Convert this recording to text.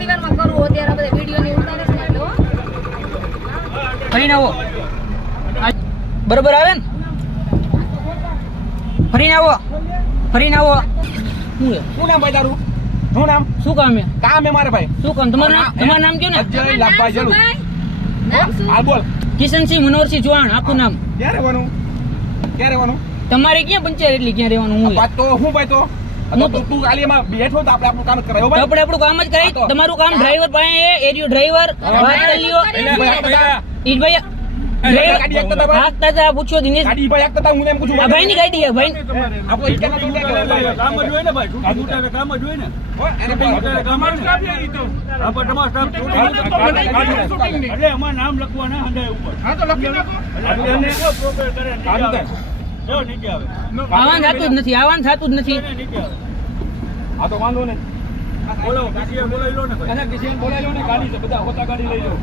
થોડી વારમાં કરું અત્યારે બધા વીડિયો ને ઉતારીશ ને એટલે ફરીને આવો. બરોબર આવે ને? ફરીને આવો. ફરીને આવો. શું શું નામ ભાઈ તારું? શું નામ? શું કામ છે કામ હે મારે ભાઈ. શું કામ? તમારું નામ? તમારું નામ કયો ને? અજય લાભભાઈ જલું. નામ બોલ. કિશનસિંહ મનોહરસિંહ ચૌહાણ આખું નામ. ક્યાં રહેવાનું ક્યાં રહેવાનું તમારે ક્યાં પંચાયત એટલી ક્યાં રહેવાનું હું વાત તો હું ભાઈ તો તો ખાલી એમાં બેઠો આપણે આપણું કામ કરાયો ભાઈ. આપણે આપણું કામ જ કરી તમારું કામ ડ્રાઈવર પાસે એરિયો ડ્રાઈવર વાત કરી લ્યો. ભાઈ નામ લખવાના આવવાનું થતું જ નથી આવવાનું થતું જ નથી. આ નીચે આવે. હા તો વાંધો નહીં. બોલાવો બીજી બોલાવી લો ને બોલાવી લો ને ગાડી છે બધા હોતા ગાડી લઈ લો.